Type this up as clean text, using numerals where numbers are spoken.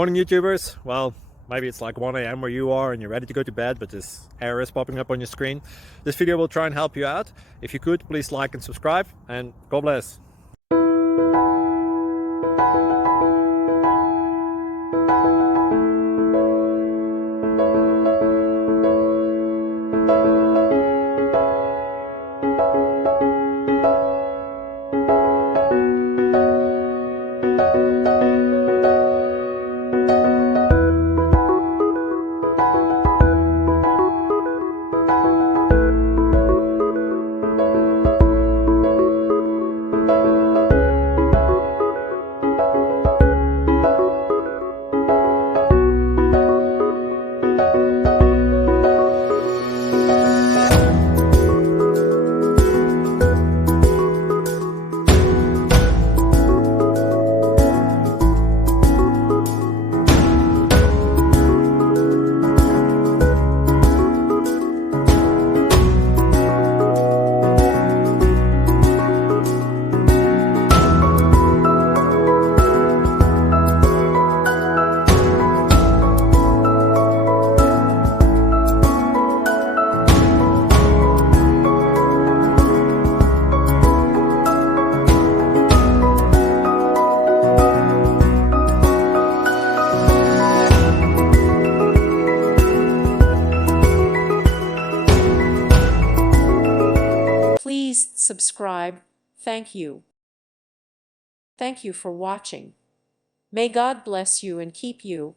Morning YouTubers. Well, maybe it's like 1 a.m. where you are and you're ready to go to bed, but this error is popping up on your screen. This video will try and help you out. If you could, please like and subscribe, and God bless. Please subscribe. Thank you. Thank you for watching. May God bless you and keep you.